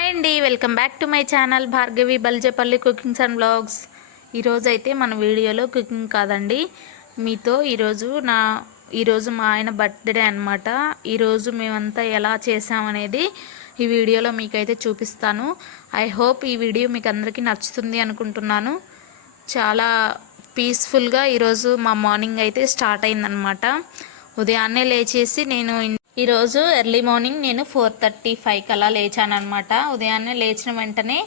Hi అండి welcome back to my channel Bhargavi Baljepalli cookings and blogs. ఈరోజు అయితే మన వీడియోలో కుకింగ్ కాదండి మీతో ఈరోజు నా ఈరోజు మా ఆయన బర్త్డే అనమాట ఈరోజు మేమంతా ఎలా చేసామనేది ఈ వీడియోలో మీకైతే చూపిస్తాను. ఐ హోప్ ఈ వీడియో మీకు అందరికీ నచ్చుతుంది అనుకుంటున్నాను. చాలా పీస్ఫుల్గా ఈరోజు మా మార్నింగ్ అయితే స్టార్ట్ అయిందనమాట ఉదయాన్నే లేచేసి నేను ఈరోజు ఎర్లీ మార్నింగ్ నేను ఫోర్ థర్టీ ఫైవ్కి అలా లేచాను అనమాట ఉదయాన్నే లేచిన వెంటనే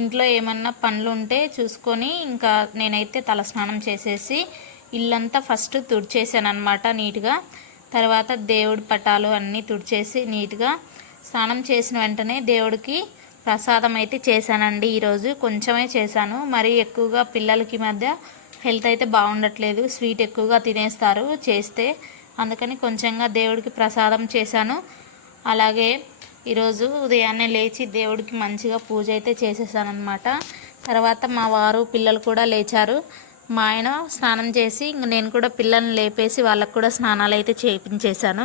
ఇంట్లో ఏమన్నా పనులు ఉంటే చూసుకొని ఇంకా నేనైతే తలస్నానం చేసేసి ఇల్లంతా ఫస్ట్ తుడిచేసాను అనమాట నీట్గా. తర్వాత దేవుడి పటాలు అన్నీ తుడిచేసి నీట్గా స్నానం చేసిన వెంటనే దేవుడికి ప్రసాదం అయితే చేశానండి ఈరోజు. కొంచెమే చేశాను. మరీ ఎక్కువగా పిల్లలకి మధ్య హెల్త్ అయితే బాగుండట్లేదు. స్వీట్ ఎక్కువగా తినేస్తారు. చేస్తే అందుకని కొంచెంగా దేవుడికి ప్రసాదం చేశాను. అలాగే ఈరోజు ఉదయాన్నే లేచి దేవుడికి మంచిగా పూజ అయితే చేసేసాను అనమాట తర్వాత మా వారు పిల్లలు కూడా లేచారు. మా ఆయన స్నానం చేసి ఇంక నేను కూడా పిల్లల్ని లేపేసి వాళ్ళకు కూడా స్నానాలు అయితే చేయించేశాను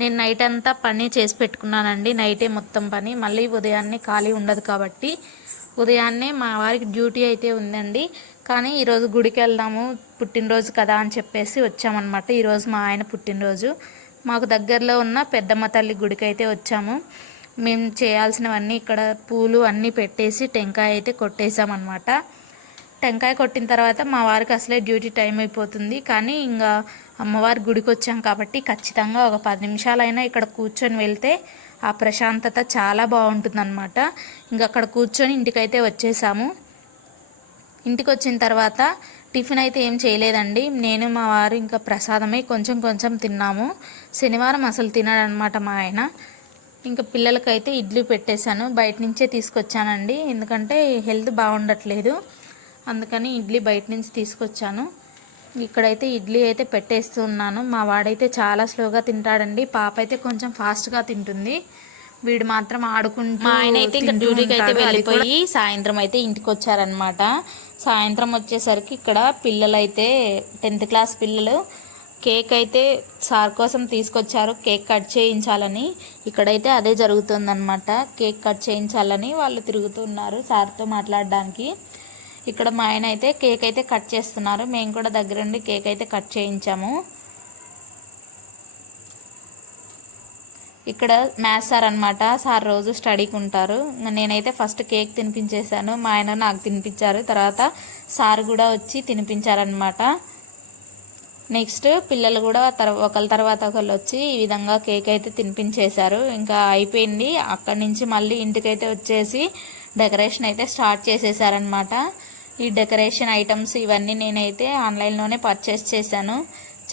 నేను నైట్ అంతా పని చేసి పెట్టుకున్నానండి. నైటే మొత్తం పని. మళ్ళీ ఉదయాన్నే ఖాళీ ఉండదు కాబట్టి. ఉదయాన్నే మా వారికి డ్యూటీ అయితే ఉందండి. కానీ ఈరోజు గుడికి వెళ్దాము పుట్టినరోజు కదా అని చెప్పేసి వచ్చామన్నమాట. ఈరోజు మా ఆయన పుట్టినరోజు. మాకు దగ్గరలో ఉన్న పెద్దమ్మ తల్లి గుడికి అయితే వచ్చాము. మేము చేయాల్సినవన్నీ ఇక్కడ పూలు అన్నీ పెట్టేసి టెంకాయ అయితే కొట్టేసామన్నమాట టెంకాయ కొట్టిన తర్వాత మా వారికి అసలే డ్యూటీ టైం అయిపోతుంది. కానీ ఇంకా అమ్మవారి గుడికి వచ్చాం కాబట్టి ఖచ్చితంగా ఒక పది నిమిషాలైనా ఇక్కడ కూర్చొని వెళ్తే ఆ ప్రశాంతత చాలా బాగుంటుందన్నమాట. ఇంకా అక్కడ కూర్చొని ఇంటికైతే వచ్చేసాము. ఇంటికి వచ్చిన తర్వాత టిఫిన్ అయితే ఏం చేయలేదండి. నేను మా వారు ఇంకా ప్రసాదమే కొంచెం కొంచెం తిన్నాము. శనివారం అసలు తినడనమాట మా ఆయన. ఇంకా పిల్లలకైతే ఇడ్లీ పెట్టేశాను. బయట నుంచే తీసుకొచ్చానండి. ఎందుకంటే హెల్త్ బాగుండట్లేదు. అందుకని ఇడ్లీ బయట నుంచి తీసుకొచ్చాను. ఇక్కడైతే ఇడ్లీ అయితే పెట్టేస్తూ ఉన్నాను మా వాడైతే చాలా స్లోగా తింటాడండి. పాప అయితే కొంచెం ఫాస్ట్గా తింటుంది. వీడు మాత్రం ఆడుకుంటూ మా ఆయన అయితే ఇంకా డ్యూటీకి అయితే వెళ్ళిపోయి సాయంత్రం అయితే ఇంటికి వచ్చారనమాట సాయంత్రం వచ్చేసరికి ఇక్కడ పిల్లలు అయితే టెన్త్ క్లాస్ పిల్లలు కేక్ అయితే సార్ కోసం తీసుకొచ్చారు. కేక్ కట్ చేయించాలని. ఇక్కడైతే అదే జరుగుతుందన్నమాట. కేక్ కట్ చేయించాలని వాళ్ళు తిరుగుతున్నారు సార్తో మాట్లాడడానికి. ఇక్కడ మా ఆయన అయితే కేక్ అయితే కట్ చేస్తున్నారు. మేము కూడా దగ్గరుండి కేక్ అయితే కట్ చేయించాము. ఇక్కడ మ్యాథ్స్ సార్ అనమాట సార్ రోజు స్టడీకి ఉంటారు. నేనైతే ఫస్ట్ కేక్ తినిపించేశాను. మా ఆయన నాకు తినిపించారు. తర్వాత సార్ కూడా వచ్చి తినిపించారనమాట నెక్స్ట్ పిల్లలు కూడా తర్వా ఒకరి తర్వాత ఒకళ్ళు వచ్చి ఈ విధంగా కేక్ అయితే తినిపించేశారు. ఇంకా అయిపోయింది. అక్కడి నుంచి మళ్ళీ ఇంటికైతే వచ్చేసి డెకరేషన్ అయితే స్టార్ట్ చేసేసారనమాట ఈ డెకరేషన్ ఐటమ్స్ ఇవన్నీ నేనైతే ఆన్లైన్లోనే పర్చేస్ చేశాను.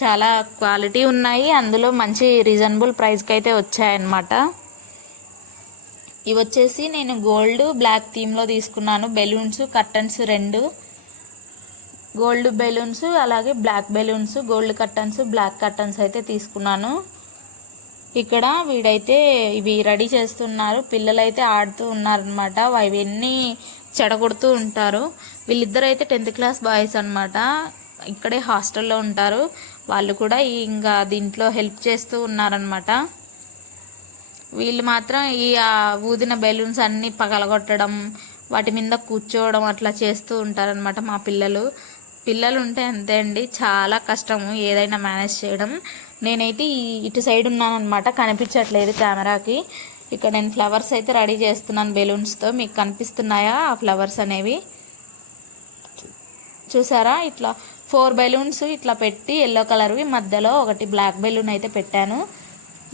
చాలా క్వాలిటీ ఉన్నాయి. అందులో మంచి రీజనబుల్ ప్రైస్కి అయితే వచ్చాయన్నమాట. ఇవి వచ్చేసి నేను గోల్డ్ బ్లాక్ థీమ్లో తీసుకున్నాను. బెలూన్స్ కర్టన్స్ రెండు. గోల్డ్ బెలూన్స్ అలాగే black balloons gold curtains black curtains అయితే తీసుకున్నాను. ఇక్కడ వీడైతే ఇవి రెడీ చేస్తున్నారు. పిల్లలు అయితే ఆడుతూ ఉన్నారనమాట ఇవన్నీ చెడగొడుతూ ఉంటారు. వీళ్ళిద్దరైతే అయితే టెన్త్ క్లాస్ బాయ్స్ అనమాట ఇక్కడే హాస్టల్లో ఉంటారు. వాళ్ళు కూడా ఇంకా దీంట్లో హెల్ప్ చేస్తూ ఉన్నారనమాట వీళ్ళు మాత్రం ఈ ఊదిన బెలూన్స్ అన్నీ పగలగొట్టడం వాటి మీద కూర్చోవడం అట్లా చేస్తూ ఉంటారనమాట మా పిల్లలు. పిల్లలు ఉంటే అంతే అండి చాలా కష్టము ఏదైనా మేనేజ్ చేయడం. నేనైతే ఇటు సైడ్ ఉన్నానమాట కనిపించట్లేదు కెమెరాకి ఇక్కడ నేను ఫ్లవర్స్ అయితే రెడీ చేస్తున్నాను బెలూన్స్తో మీకు కనిపిస్తున్నాయా ఆ ఫ్లవర్స్ అనేవి? చూసారా ఇట్లా ఫోర్ బెలూన్స్ ఇట్లా పెట్టి ఎల్లో కలర్వి మధ్యలో ఒకటి బ్లాక్ బెలూన్ అయితే పెట్టాను.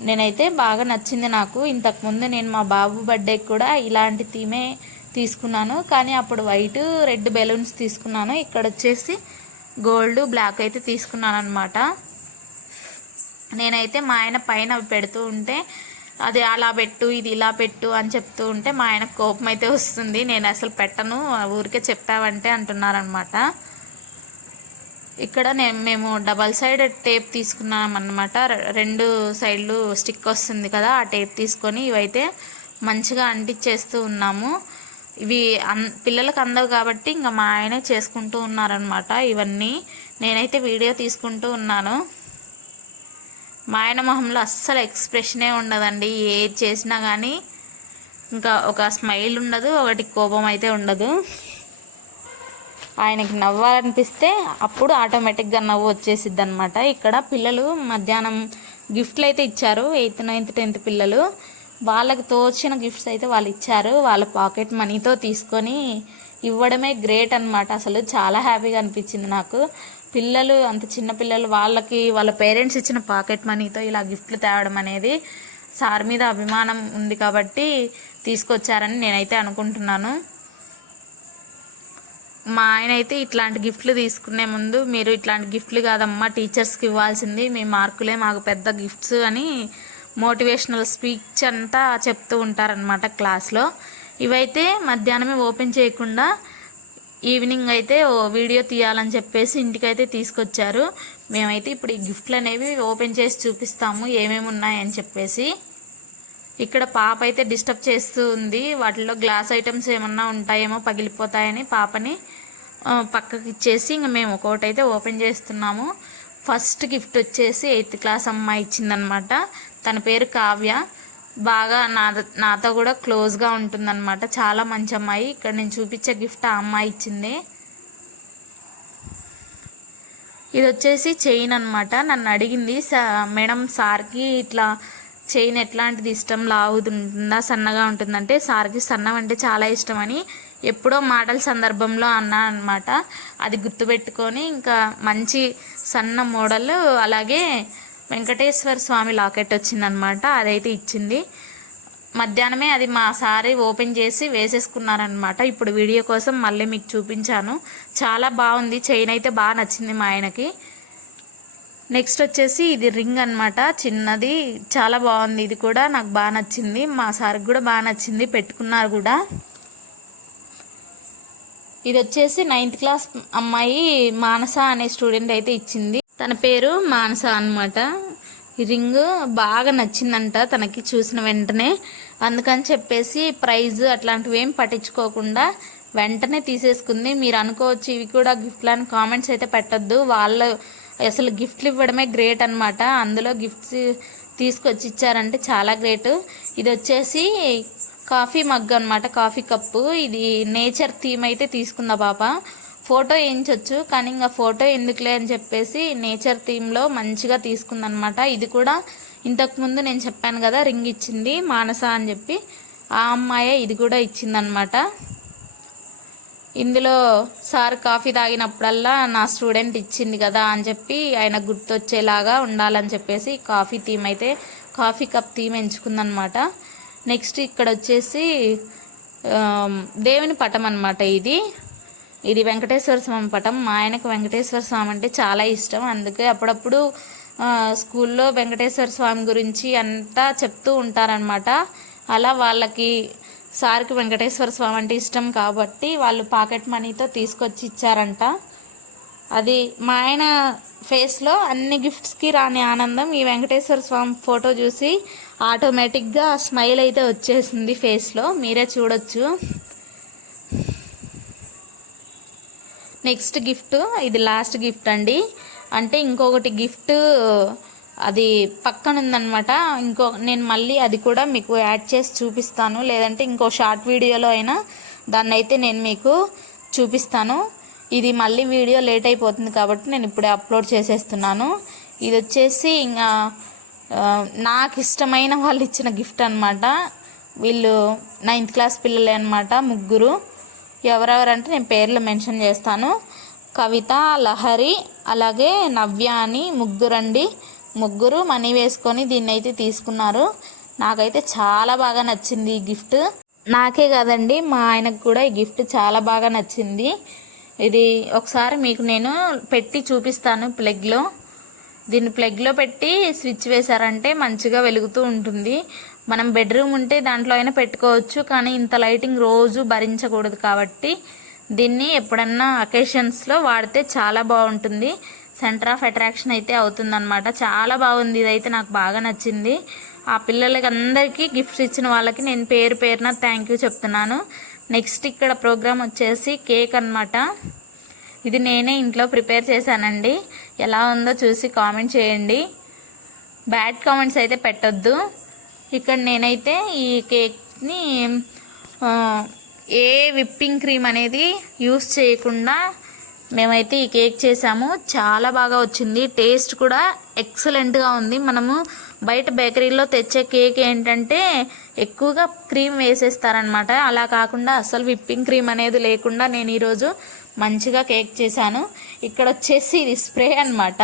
నేనైతే బాగా నచ్చింది నాకు. ఇంతకుముందు నేను మా బాబు బర్త్డేకి కూడా ఇలాంటి థీమే తీసుకున్నాను. కానీ అప్పుడు వైట్ రెడ్ బెలూన్స్ తీసుకున్నాను. ఇక్కడ వచ్చేసి గోల్డ్ బ్లాక్ అయితే తీసుకున్నాను అనమాట నేనైతే మా ఆయన పైన అవి పెడుతూ ఉంటే అది అలా పెట్టు ఇది ఇలా పెట్టు అని చెప్తూ ఉంటే మా ఆయన కోపం అయితే వస్తుంది. నేను అసలు పెట్టను ఊరికే చెప్పావంటే అంటున్నారనమాట ఇక్కడ నేను మేము డబల్ సైడ్ టేప్ తీసుకున్నాం అన్నమాట రెండు సైడ్లు స్టిక్ వస్తుంది కదా ఆ టేప్ తీసుకొని ఇవైతే మంచిగా అంటించేస్తూ ఉన్నాము. ఇవి అన్ పిల్లలకు అందవు కాబట్టి ఇంకా మా ఆయనే చేసుకుంటూ ఉన్నారనమాట ఇవన్నీ. నేనైతే వీడియో తీసుకుంటూ ఉన్నాను. మా ఆయన మొహంలో అస్సలు ఎక్స్ప్రెషనే ఉండదండి ఏది చేసినా కానీ ఇంకా ఒక స్మైల్ ఉండదు ఒకటి కోపం అయితే ఉండదు. ఆయనకి నవ్వాలనిపిస్తే అప్పుడు ఆటోమేటిక్గా నవ్వు వచ్చేసిద్ది అనమాట ఇక్కడ పిల్లలు మధ్యాహ్నం గిఫ్ట్లు అయితే ఇచ్చారు. ఎయిత్ నైన్త్ టెన్త్ పిల్లలు. వాళ్ళకి తోచిన గిఫ్ట్స్ అయితే వాళ్ళు ఇచ్చారు. వాళ్ళ పాకెట్ మనీతో తీసుకొని ఇవ్వడమే గ్రేట్ అన్నమాట. అసలు చాలా హ్యాపీగా అనిపించింది నాకు. పిల్లలు అంత చిన్న పిల్లలు వాళ్ళకి వాళ్ళ పేరెంట్స్ ఇచ్చిన పాకెట్ మనీతో ఇలా గిఫ్ట్లు తేవడం అనేది సార్ మీద అభిమానం ఉంది కాబట్టి తీసుకొచ్చారని నేనైతే అనుకుంటున్నాను. మా ఆయన అయితే ఇట్లాంటి గిఫ్ట్లు తీసుకునే ముందు మీరు ఇట్లాంటి గిఫ్ట్లు కాదమ్మా టీచర్స్కి ఇవ్వాల్సింది మీ మార్కులే మాకు పెద్ద గిఫ్ట్స్ అని మోటివేషనల్ స్పీచ్ అంతా చెప్తూ ఉంటారనమాట క్లాస్లో. ఇవైతే మధ్యాహ్నమే ఓపెన్ చేయకుండా ఈవినింగ్ అయితే ఓ వీడియో తీయాలని చెప్పేసి ఇంటికైతే తీసుకొచ్చారు. మేమైతే ఇప్పుడు ఈ గిఫ్ట్లు అనేవి ఓపెన్ చేసి చూపిస్తాము ఏమేమి ఉన్నాయని చెప్పేసి. ఇక్కడ పాప అయితే డిస్టర్బ్ చేస్తూ ఉంది. వాటిలో గ్లాస్ ఐటమ్స్ ఏమన్నా ఉంటాయేమో పగిలిపోతాయని పాపని పక్కకి ఇచ్చేసి ఇంక మేము ఒక్కొక్కటి అయితే ఓపెన్ చేస్తున్నాము. ఫస్ట్ గిఫ్ట్ వచ్చేసి ఎయిత్ క్లాస్ అమ్మాయి ఇచ్చిందనమాట. తన పేరు కావ్య. బాగా నా నాతో కూడా క్లోజ్గా ఉంటుందన్నమాట చాలా మంచి అమ్మాయి. ఇక్కడ నేను చూపించే గిఫ్ట్ ఆ అమ్మాయి ఇచ్చింది. ఇది వచ్చేసి చైన్ అన్నమాట. నన్ను అడిగింది "సా- మేడం సార్కి ఇట్లా చైన్ ఎట్లాంటిది ఇష్టం? లాగుతుంటుందా సన్నగా ఉంటుందంటే సార్కి సన్నం అంటే చాలా ఇష్టం అని ఎప్పుడో మాటల సందర్భంలో అన్నా అనమాట అది గుర్తుపెట్టుకొని ఇంకా మంచి సన్న మోడల్ అలాగే వెంకటేశ్వర స్వామి లాకెట్ వచ్చిందనమాట అదైతే ఇచ్చింది. మధ్యాహ్నమే అది మా సారి ఓపెన్ చేసి వేసేసుకున్నారనమాట ఇప్పుడు వీడియో కోసం మళ్ళీ మీకు చూపించాను. చాలా బాగుంది. చైన్ అయితే బాగా నచ్చింది మా ఆయనకి. నెక్స్ట్ వచ్చేసి ఇది రింగ్ అన్నమాట. చిన్నది చాలా బాగుంది. ఇది కూడా నాకు బాగా నచ్చింది. మా సార్కి కూడా బాగా నచ్చింది. పెట్టుకున్నారు కూడా. ఇది వచ్చేసి నైన్త్ క్లాస్ అమ్మాయి మానస అనే స్టూడెంట్ అయితే ఇచ్చింది. తన పేరు మానస అన్నమాట. ఈ రింగ్ బాగా నచ్చిందంట తనకి చూసిన వెంటనే. అందుకని చెప్పేసి ప్రైజ్ అట్లాంటివి ఏం పట్టించుకోకుండా వెంటనే తీసేసుకుంది. మీరు అనుకోవచ్చు ఇవి కూడా గిఫ్ట్లు అని కామెంట్స్ అయితే పెట్టద్దు. వాళ్ళు అసలు గిఫ్ట్లు ఇవ్వడమే గ్రేట్ అనమాట అందులో గిఫ్ట్స్ తీసుకొచ్చి ఇచ్చారంటే చాలా గ్రేట్ ఇది వచ్చేసి కాఫీ మగ్ అనమాట కాఫీ కప్పు ఇది నేచర్ థీమ్ అయితే తీసుకుందా పాప. ఫోటో వేయించవచ్చు కానీ ఇంకా ఫోటో ఎందుకులే అని చెప్పేసి నేచర్ థీమ్లో మంచిగా తీసుకుందనమాట ఇది కూడా ఇంతకుముందు నేను చెప్పాను కదా రింగ్ ఇచ్చింది మానస అని చెప్పి. ఆ అమ్మాయే ఇది కూడా ఇచ్చిందనమాట ఇందులో సార్ కాఫీ తాగినప్పుడల్లా నా స్టూడెంట్ ఇచ్చింది కదా అని చెప్పి ఆయన గుర్తొచ్చేలాగా ఉండాలని చెప్పేసి కాఫీ థీమ్ అయితే కాఫీ కప్ థీమ్ ఎంచుకుందనమాట. నెక్స్ట్ ఇక్కడ వచ్చేసి దేవుని పటం అన్నమాట ఇది. ఇది వెంకటేశ్వర స్వామి పటం. మా ఆయనకు వెంకటేశ్వర స్వామి అంటే చాలా ఇష్టం. అందుకే అప్పుడప్పుడు స్కూల్లో వెంకటేశ్వర స్వామి గురించి అంతా చెప్తూ ఉంటారనమాట అలా వాళ్ళకి సార్కి వెంకటేశ్వర స్వామి అంటే ఇష్టం కాబట్టి వాళ్ళు పాకెట్ మనీతో తీసుకొచ్చి ఇచ్చారంట. అది మా ఆయన ఫేస్లో అన్ని గిఫ్ట్స్కి రాని ఆనందం. ఈ వెంకటేశ్వర స్వామి ఫోటో చూసి ఆటోమేటిక్గా స్మైల్ అయితే వచ్చేసింది ఫేస్లో. మీరే చూడొచ్చు. నెక్స్ట్ గిఫ్ట్ ఇది లాస్ట్ గిఫ్ట్ అండి. అంటే ఇంకొకటి గిఫ్ట్ అది పక్కన ఉందన్నమాట ఇంకో నేను మళ్ళీ అది కూడా మీకు యాడ్ చేసి చూపిస్తాను. లేదంటే ఇంకో షార్ట్ వీడియోలో అయినా దాన్ని అయితే నేను మీకు చూపిస్తాను. ఇది మళ్ళీ వీడియో లేట్ అయిపోతుంది కాబట్టి నేను ఇప్పుడే అప్లోడ్ చేసేస్తున్నాను. ఇది వచ్చేసి ఇంకా నాకు ఇష్టమైన వాళ్ళు ఇచ్చిన గిఫ్ట్ అనమాట. వీళ్ళు నైన్త్ క్లాస్ పిల్లలే అనమాట ముగ్గురు. ఎవరెవరంటే నేను పేర్లు మెన్షన్ చేస్తాను. కవిత లహరి అలాగే నవ్య అని ముగ్గురండి. ముగ్గురు మనీ వేసుకొని దీన్ని అయితే తీసుకున్నారు. నాకైతే చాలా బాగా నచ్చింది ఈ గిఫ్ట్. నాకే కాదండి మా ఆయనకు కూడా ఈ గిఫ్ట్ చాలా బాగా నచ్చింది. ఇది ఒకసారి మీకు నేను పెట్టి చూపిస్తాను ప్లగ్లో. దీన్ని ప్లగ్లో పెట్టి స్విచ్ వేశారంటే మంచిగా వెలుగుతూ ఉంటుంది. మనం బెడ్రూమ్ ఉంటే దాంట్లో అయినా పెట్టుకోవచ్చు కానీ ఇంత లైటింగ్ రోజు భరించకూడదు కాబట్టి దీన్ని ఎప్పుడన్నా అకేషన్స్లో వాడితే చాలా బాగుంటుంది. సెంటర్ ఆఫ్ అట్రాక్షన్ అయితే అవుతుందన్నమాట. చాలా బాగుంది. ఇదైతే నాకు బాగా నచ్చింది. ఆ పిల్లలకి అందరికీ గిఫ్ట్స్ ఇచ్చిన వాళ్ళకి నేను పేరు పేరున థ్యాంక్ యూ చెప్తున్నాను. నెక్స్ట్ ఇక్కడ ప్రోగ్రామ్ వచ్చేసి కేక్ అన్నమాట. ఇది నేనే ఇంట్లో ప్రిపేర్ చేశానండి. ఎలా ఉందో చూసి కామెంట్ చేయండి. బ్యాడ్ కామెంట్స్ అయితే పెట్టొద్దు. ఇక్కడ నేనైతే ఈ కేక్ని ఏ విప్పింగ్ క్రీమ్ అనేది యూస్ చేయకుండా మేమైతే ఈ కేక్ చేసాము. చాలా బాగా వచ్చింది. టేస్ట్ కూడా ఎక్సలెంట్గా ఉంది. మనము బయట బేకరీలో తెచ్చే కేక్ ఏంటంటే ఎక్కువగా క్రీమ్ వేసేస్తారనమాట అలా కాకుండా అసలు విప్పింగ్ క్రీమ్ అనేది లేకుండా నేను ఈరోజు మంచిగా కేక్ చేశాను. ఇక్కడ వచ్చేసి ఇది స్ప్రే అన్నమాట.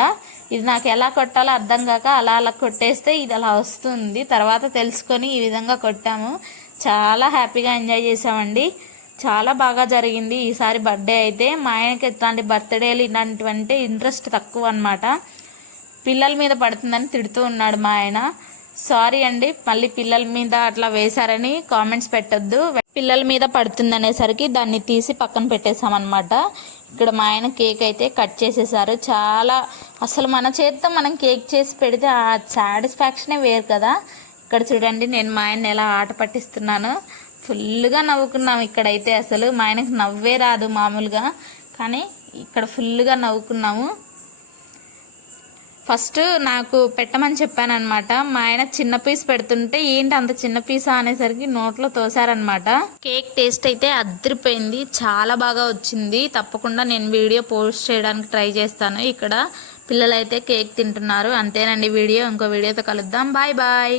ఇది నాకు ఎలా కొట్టాలో అర్థం కాక అలా అలా కొట్టేస్తే ఇది అలా వస్తుంది. తర్వాత తెలుసుకొని ఈ విధంగా కొట్టాము. చాలా హ్యాపీగా ఎంజాయ్ చేసామండి చాలా బాగా జరిగింది. ఈసారి బర్త్డే అయితే మా ఆయనకి ఇట్లాంటి బర్త్డేలు ఇలాంటివంటే ఇంట్రెస్ట్ తక్కువ అనమాట పిల్లల మీద పడుతుందని తిడుతూ ఉన్నాడు మా ఆయన. సారీ అండి మళ్ళీ పిల్లల మీద అట్లా వేశారని కామెంట్స్ పెట్టొద్దు. పిల్లల మీద పడుతుంది అనేసరికి దాన్ని తీసి పక్కన పెట్టేశామన్నమాట. ఇక్కడ మా ఆయన కేక్ అయితే కట్ చేసేసారు. చాలా అసలు మన చేతితో మనం కేక్ చేసి పెడితే ఆ సాటిస్ఫాక్షనే వేరు కదా. ఇక్కడ చూడండి నేను మా ఆయన ఎలా ఆట పట్టిస్తున్నాను. ఫుల్గా నవ్వుకున్నాం ఇక్కడైతే. అసలు మా ఆయనకు నవ్వే రాదు మామూలుగా. కానీ ఇక్కడ ఫుల్గా నవ్వుకున్నాము. ఫస్ట్ నాకు పెట్టమని చెప్పాను అనమాట మా ఆయన చిన్న పీస్ పెడుతుంటే ఏంటి అంత చిన్న పీసా అనేసరికి నోట్లో తోసారనమాట కేక్ టేస్ట్ అయితే అద్దరిపోయింది చాలా బాగా వచ్చింది. తప్పకుండా నేను వీడియో పోస్ట్ చేయడానికి ట్రై చేస్తాను. ఇక్కడ పిల్లలైతే కేక్ తింటున్నారు. అంతేనండి వీడియో. ఇంకో వీడియోతో కలుద్దాం. Bye bye.